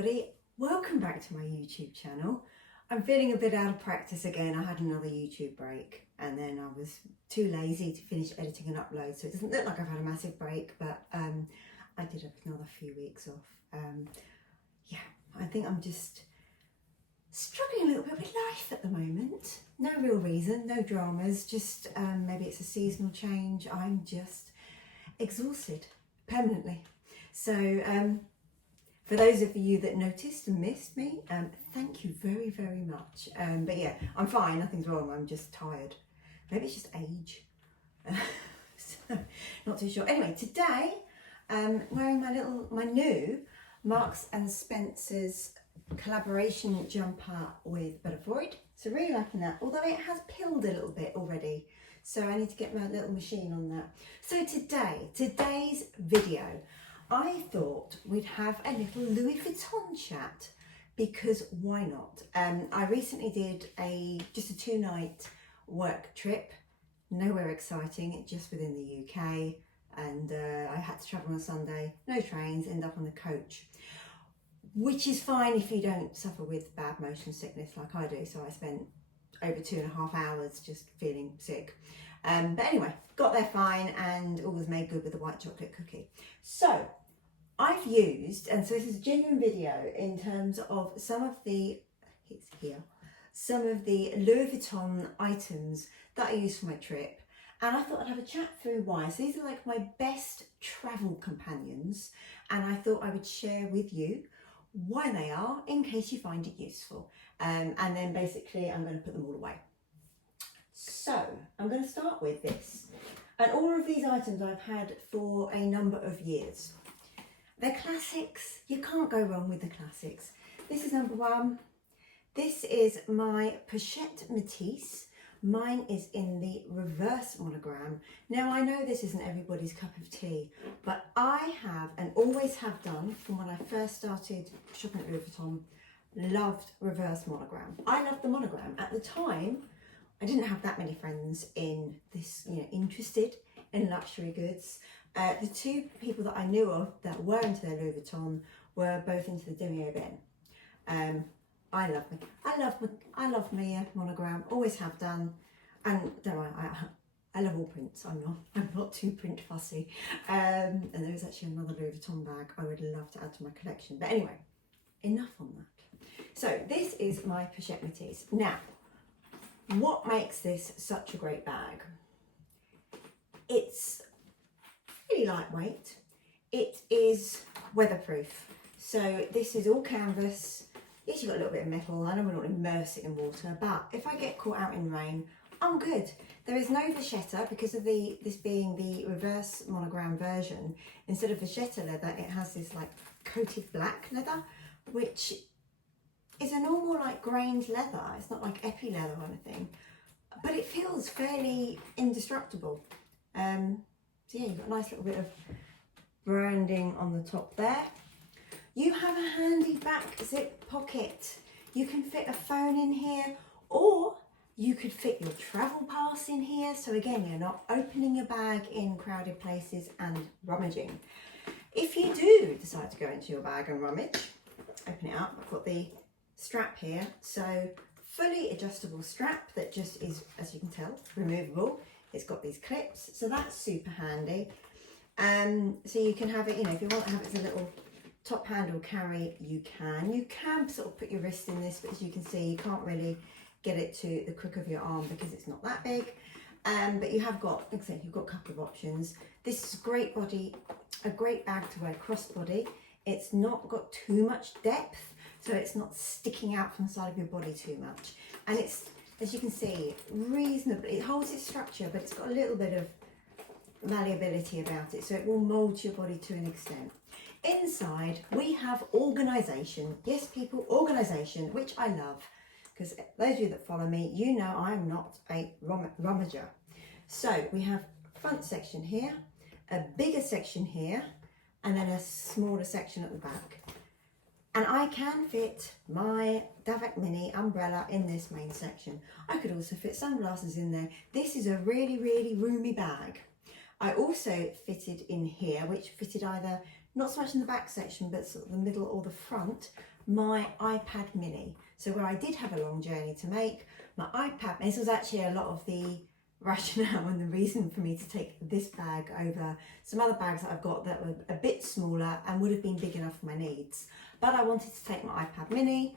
everybody, welcome back to my YouTube channel. I'm feeling a bit out of practice again. I had another YouTube break and then I was too lazy to finish editing and upload, so it doesn't look like I've had a massive break, but I did have another few weeks off. Yeah, I think I'm just struggling a little bit with life at the moment. No real reason, no dramas, just maybe it's a seasonal change. I'm just exhausted permanently. So for those of you that noticed and missed me, thank you very, very much. But yeah, I'm fine, nothing's wrong, I'm just tired. Maybe it's just age. So, not too sure. Anyway, today, wearing my new Marks and Spencer's collaboration jumper with Butterfreud. So really liking that, although it has pilled a little bit already. So I need to get my little machine on that. So today's video, I thought we'd have a little Louis Vuitton chat, because why not? I recently did just a 2-night work trip, nowhere exciting, just within the UK, and I had to travel on a Sunday, no trains, end up on the coach, which is fine if you don't suffer with bad motion sickness like I do. So I spent over 2.5 hours just feeling sick. But anyway, got there fine and all was made good with a white chocolate cookie. So I've used, and so this is a genuine video in terms of some of the Louis Vuitton items that I used for my trip. And I thought I'd have a chat through why. So these are like my best travel companions, and I thought I would share with you why they are in case you find it useful. And then basically I'm going to put them all away. So I'm going to start with this. And all of these items I've had for a number of years. They're classics. You can't go wrong with the classics. This is number one. This is my Pochette Metis. Mine is in the reverse monogram. Now I know this isn't everybody's cup of tea, but I have and always have done from when I first started shopping at Louis Vuitton, loved reverse monogram. I loved the monogram. At the time, I didn't have that many friends in this, interested in luxury goods. The two people that I knew of that were into their Louis Vuitton were both into the demi-aubin. I love my monogram, always have done, and don't worry, I love all prints. I'm not too print fussy. And there is actually another Louis Vuitton bag I would love to add to my collection. But anyway, enough on that. So this is my Pochette Metis. Now, what makes this such a great bag? It's really lightweight. It is weatherproof. So this is all canvas. Yes, you've got a little bit of metal. I know we're not immerse it in water, but if I get caught out in rain, I'm good. There is no vachetta because of this being the reverse monogram version. Instead of vachetta leather, it has this like coated black leather, which is a normal like grained leather. It's not like epi leather or anything, but it feels fairly indestructible. So yeah, you've got a nice little bit of branding on the top there. You have a handy back zip pocket. You can fit a phone in here, or you could fit your travel pass in here. So again, you're not opening your bag in crowded places and rummaging. If you do decide to go into your bag and rummage, open it up. I've got the strap here. So fully adjustable strap that just is, as you can tell, removable. It's got these clips, so that's super handy. So you can have it, if you want to have it as a little top handle carry, you can sort of put your wrist in this, but as you can see, you can't really get it to the crook of your arm because it's not that big. But you have got, like I said, you've got a couple of options. This is a great bag to wear crossbody. It's not got too much depth, so it's not sticking out from the side of your body too much. And it's, as you can see, reasonably, it holds its structure, but it's got a little bit of malleability about it, so it will mold to your body to an extent. Inside, we have organisation. Yes, people, organisation, which I love, because those of you that follow me, you know I'm not a rummager. So we have a front section here, a bigger section here, and then a smaller section at the back. And I can fit my Davac Mini umbrella in this main section. I could also fit sunglasses in there. This is a really, really roomy bag. I also fitted in here, which fitted either not so much in the back section, but sort of the middle or the front, my iPad mini. So where I did have a long journey to make, my iPad, this was actually a lot of the rationale and the reason for me to take this bag over some other bags that I've got that were a bit smaller and would have been big enough for my needs. But I wanted to take my iPad mini,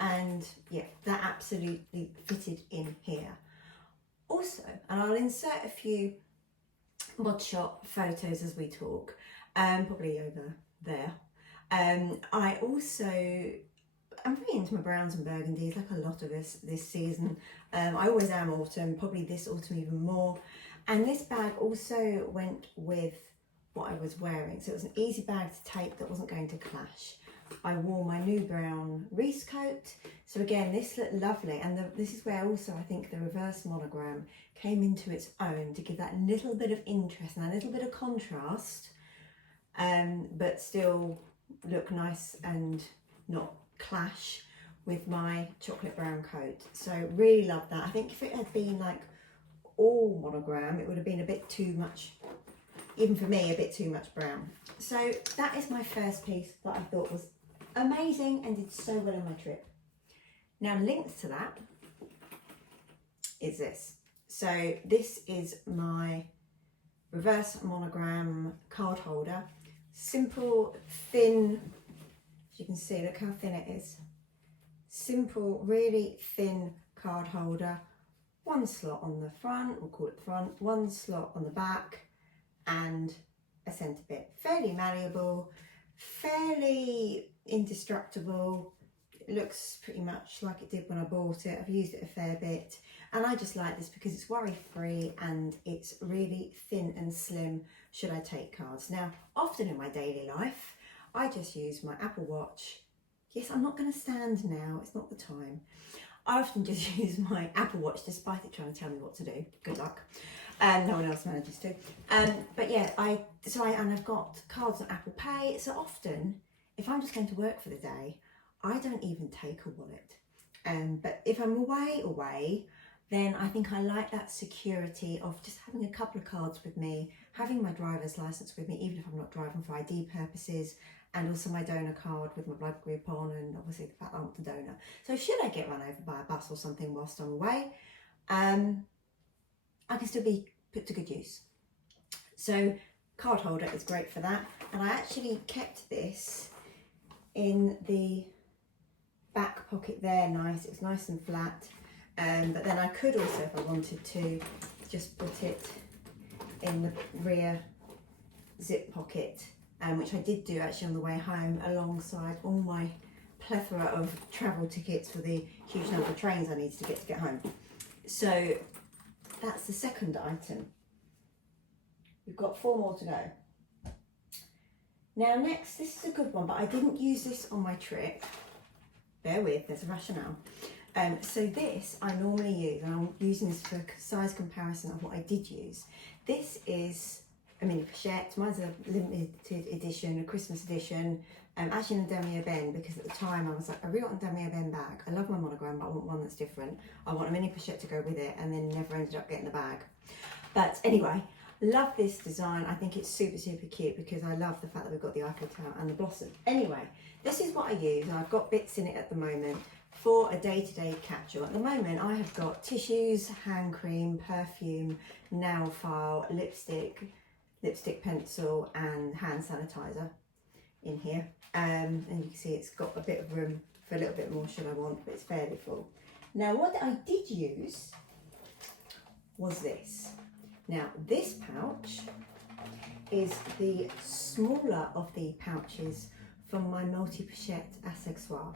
and yeah, that absolutely fitted in here. Also, and I'll insert a few mod shop photos as we talk, probably over there. I also, I'm very into my browns and burgundies, like a lot of us this season. I always am autumn, probably this autumn even more. And this bag also went with what I was wearing. So it was an easy bag to take that wasn't going to clash. I wore my new brown Reese coat. So again, this looked lovely. And this is where also I think the reverse monogram came into its own to give that little bit of interest and a little bit of contrast, but still look nice and not clash with my chocolate brown coat. So really love that. I think if it had been like all monogram, it would have been a bit too much, even for me, a bit too much brown. So that is my first piece that I thought was amazing and did so well on my trip. Now linked to that is this. So this is my reverse monogram card holder. Simple, thin, as you can see, look how thin it is. Simple, really thin card holder. One slot on the front, we'll call it the front, one slot on the back, and a centre bit. Fairly malleable, fairly indestructible. It looks pretty much like it did when I bought it. I've used it a fair bit, and I just like this because it's worry-free and it's really thin and slim should I take cards. Now, often in my daily life, I just use my Apple Watch. Yes, I'm not going to stand now, it's not the time. I often just use my Apple Watch despite it trying to tell me what to do. Good luck. No one else manages to. But yeah, I've got cards on Apple Pay. So often, if I'm just going to work for the day, I don't even take a wallet. But if I'm away, then I think I like that security of just having a couple of cards with me, having my driver's license with me, even if I'm not driving for ID purposes, and also my donor card with my blood group on, and obviously the fact that I want the donor. So should I get run over by a bus or something whilst I'm away, I can still be put to good use. So card holder is great for that. And I actually kept this in the back pocket there, nice. It's nice and flat. But then I could also, if I wanted to, just put it in the rear zip pocket, which I did do actually on the way home alongside all my plethora of travel tickets for the huge number of trains I needed to get home. So that's the second item. We've got 4 more to go. Now next, this is a good one, but I didn't use this on my trip. Bear with, there's a rationale. So this I normally use, and I'm using this for size comparison of what I did use. This is a mini pochette. Mine's a limited edition, a Christmas edition. Actually in a demi Ben, because at the time I was like, I really want a demi Ben bag. I love my monogram, but I want one that's different. I want a mini pochette to go with it, and then never ended up getting the bag. But anyway, love this design. I think it's super, super cute because I love the fact that we've got the Eiffel Tower and the blossom. Anyway, this is what I use, and I've got bits in it at the moment for a day-to-day catch-all. At the moment, I have got tissues, hand cream, perfume, nail file, lipstick pencil, and hand sanitizer in here. And you can see it's got a bit of room for a little bit more should I want, but it's fairly full. Now, what I did use was this. Now, this pouch is the smaller of the pouches from my multi-pochette accessoire.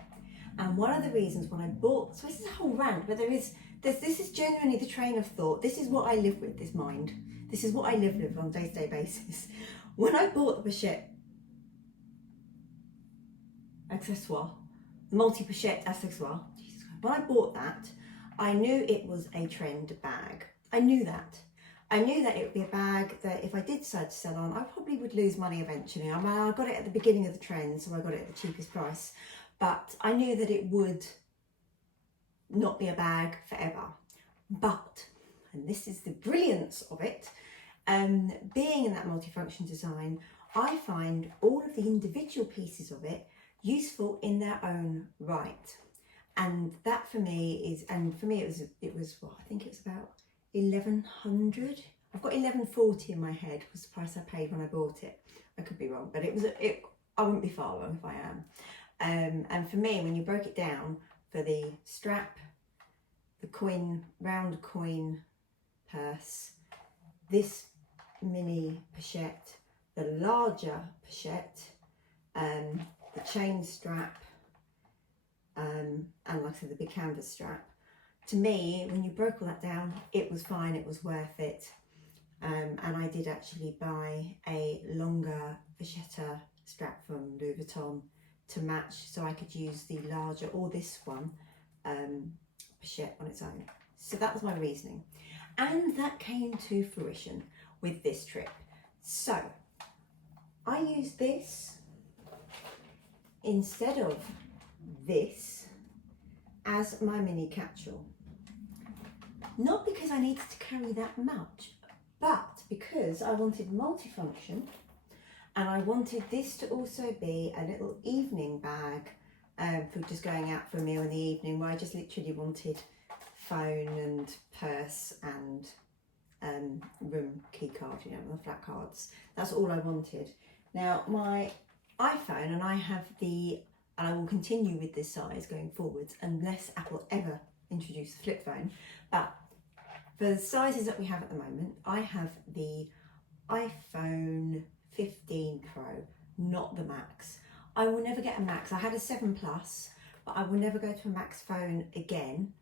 And one of the reasons when I bought, so this is a whole rant, but this is genuinely the train of thought. This is what I live with, this mind. This is what I live with on a day-to-day basis. When I bought the pochette accessoire, the multi-pochette accessoire, Jesus Christ, when I bought that, I knew it was a trend bag. I knew that. I knew that it would be a bag that if I did decide to sell on, I probably would lose money eventually. I mean, I got it at the beginning of the trend, so I got it at the cheapest price. But I knew that it would not be a bag forever. But, and this is the brilliance of it, being in that multifunction design, I find all of the individual pieces of it useful in their own right. And that for me is, and for me it was well, I think it was about 1100. I've got 1140 in my head was the price I paid when I bought it. I could be wrong, but I wouldn't be far wrong if I am. And for me, when you broke it down for the strap, the coin, round coin purse, this mini pochette, the larger pochette, the chain strap, and like I said, the big canvas strap. To me, when you broke all that down, it was fine, it was worth it. And I did actually buy a longer Pochette strap from Louis Vuitton to match, so I could use the larger, or this one, Pochette on its own. So that was my reasoning. And that came to fruition with this trip. So I used this instead of this as my mini catch-all. Not because I needed to carry that much, but because I wanted multifunction, and I wanted this to also be a little evening bag for just going out for a meal in the evening, where I just literally wanted phone and purse and room key card, you know, the flat cards. That's all I wanted. Now my iPhone, and I will continue with this size going forwards unless Apple ever introduce a flip phone, but for the sizes that we have at the moment, I have the iPhone 15 Pro, not the Max. I will never get a Max. I had a 7 Plus, but I will never go to a Max phone again.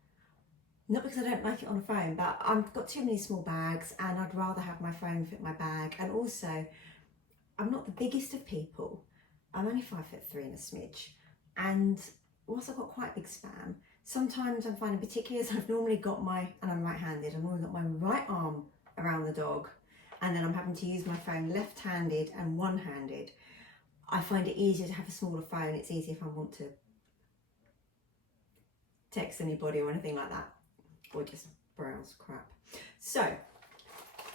Not because I don't like it on a phone, but I've got too many small bags and I'd rather have my phone fit my bag. And also, I'm not the biggest of people. I'm only 5'3" and a smidge. And whilst I've got quite a big span, sometimes I'm finding, particularly as I've normally got and I'm right-handed, I've normally got my right arm around the dog, and then I'm having to use my phone left-handed and one-handed. I find it easier to have a smaller phone. It's easier if I want to text anybody or anything like that, or just browse crap. So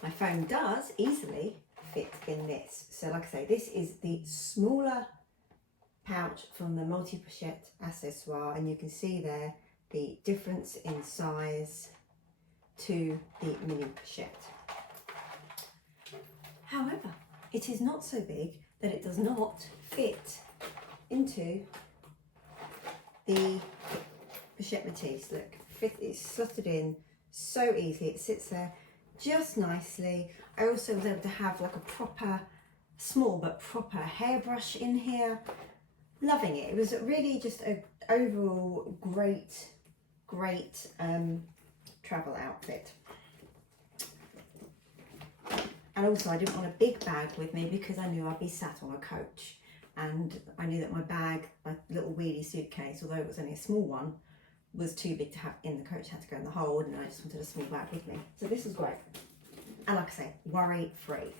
my phone does easily fit in this. So like I say, this is the smaller pouch from the multi-pochette accessoire, and you can see there the difference in size to the mini pochette. However, it is not so big that it does not fit into the Pochette Metis. Look, it's slotted in so easy. It sits there just nicely. I also was able to have like a proper, small but proper hairbrush in here. Loving it. It was really just an overall great travel outfit. And also I didn't want a big bag with me because I knew I'd be sat on a coach, and I knew that my bag, my little wheelie suitcase, although it was only a small one, was too big to have in the coach. It had to go in the hold, and I just wanted a small bag with me. So this was great. And like I say, worry free.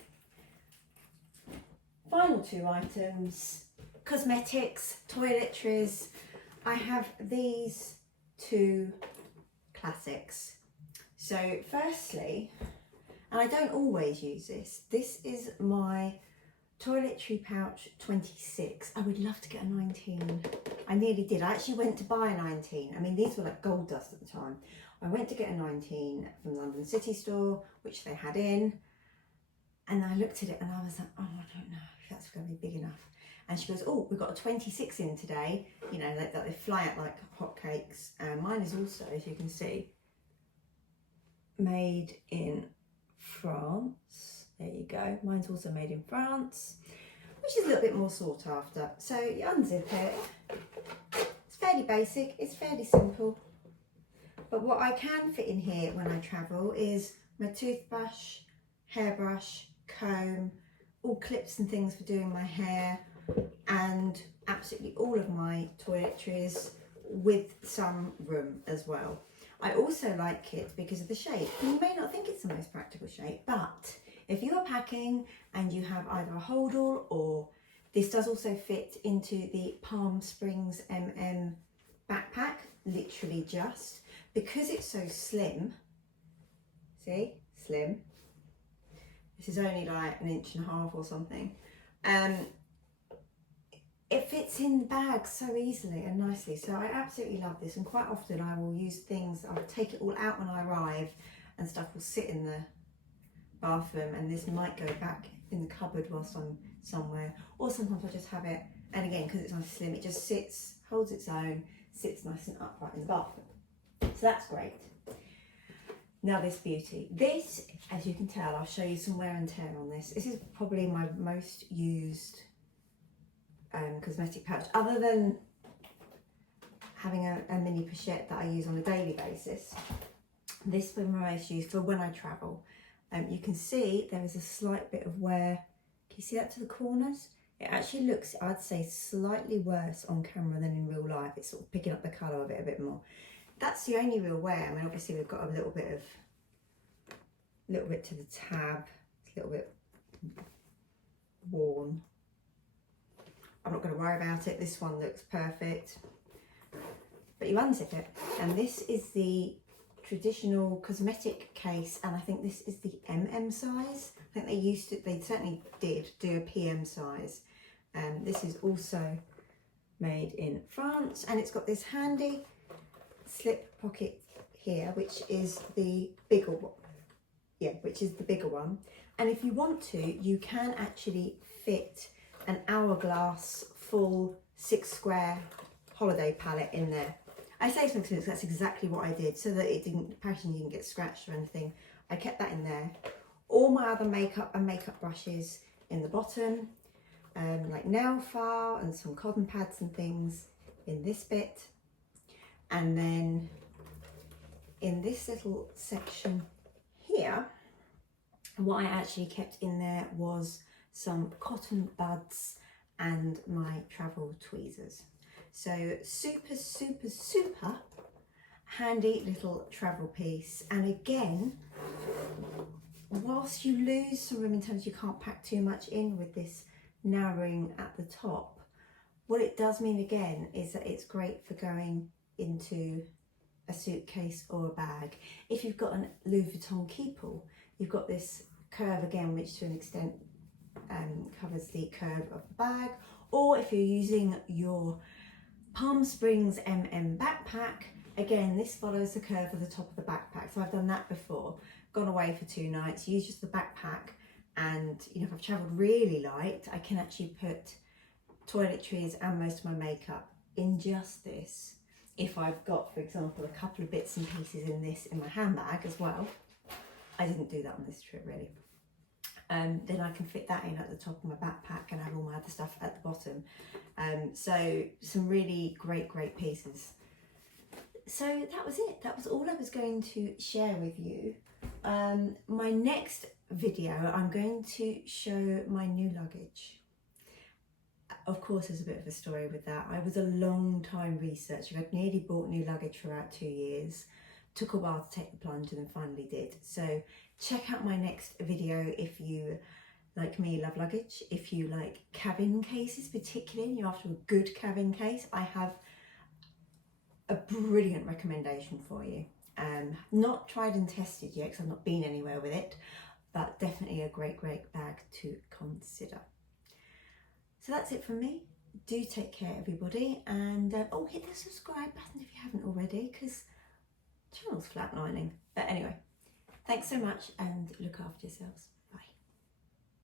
Final two items. Cosmetics, toiletries. I have these two classics. So firstly, and I don't always use this, this is my Toiletry pouch 26. I would love to get a 19. I nearly did. I actually went to buy a 19. I mean, these were like gold dust at the time. I went to get a 19 from the London City store, which they had in, and I looked at it and I was like, oh, I don't know if that's going to be big enough. And she goes, oh, we've got a 26 in today. You know, that they fly out like hotcakes. And mine is also, as you can see, made in France. There you go. Mine's also made in France, which is a little bit more sought after. So you unzip it. It's fairly basic. It's fairly simple. But what I can fit in here when I travel is my toothbrush, hairbrush, comb, all clips and things for doing my hair, and absolutely all of my toiletries with some room as well. I also like it because of the shape. You may not think it's the most practical shape, but if you are packing and you have either a holdall, or this does also fit into the Palm Springs MM backpack, literally just, because it's so slim, see, slim. This is only like 1.5 inches or something. it fits in bags so easily and nicely. So I absolutely love this, and quite often I will use things, I'll take it all out when I arrive and stuff will sit in the bathroom, and this might go back in the cupboard whilst I'm somewhere, or sometimes I just have it, and again, because it's nice and slim, it just sits, holds its own, sits nice and upright in the bathroom. So that's great. Now this beauty. This, as you can tell, I'll show you some wear and tear on this. This is probably my most used cosmetic pouch, other than having a mini pochette that I use on a daily basis. This is my most used for when I travel. You can see there is a slight bit of wear. Can you see that to the corners? It actually looks, I'd say, slightly worse on camera than in real life. It's sort of picking up the colour of it a bit more. That's the only real wear. I mean, obviously we've got a little bit to the tab. It's a little bit worn. I'm not going to worry about it. This one looks perfect. But you unzip it, and this is the traditional cosmetic case, and I think this is the MM size. I think they certainly did do a PM size. This is also made in France, and it's got this handy slip pocket here, which is the bigger one. Yeah, which is the bigger one. And if you want to, you can actually fit an hourglass full 6 square holiday palette in there. I say something because that's exactly what I did, so that the packaging didn't get scratched or anything. I kept that in there. All my other makeup and makeup brushes in the bottom, like nail file and some cotton pads and things in this bit. And then in this little section here, what I actually kept in there was some cotton buds and my travel tweezers. So super, super, super handy little travel piece. And again, whilst you lose some room in terms of you can't pack too much in with this narrowing at the top, what it does mean again is that it's great for going into a suitcase or a bag. If you've got a Louis Vuitton keepall, you've got this curve again, which to an extent covers the curve of the bag. Or if you're using your Palm Springs MM backpack, again, this follows the curve of the top of the backpack. So I've done that before, gone away for 2 nights, used just the backpack, and you know, if I've travelled really light, I can actually put toiletries and most of my makeup in just this. If I've got, for example, a couple of bits and pieces in this in my handbag as well, I didn't do that on this trip really. Then I can fit that in at the top of my backpack and have all my other stuff at the bottom. So some really great pieces. So that was it. That was all I was going to share with you. My next video, I'm going to show my new luggage. Of course, there's a bit of a story with that. I was a long time researcher. I'd nearly bought new luggage for about 2 years. Took a while to take the plunge and then finally did. So check out my next video if you, like me, love luggage. If you like cabin cases particularly, and you're after a good cabin case, I have a brilliant recommendation for you. Not tried and tested yet because I've not been anywhere with it, but definitely a great bag to consider. So that's it from me. Do take care, everybody, and oh, hit the subscribe button if you haven't already, because channel's flatlining. But anyway, thanks so much and look after yourselves.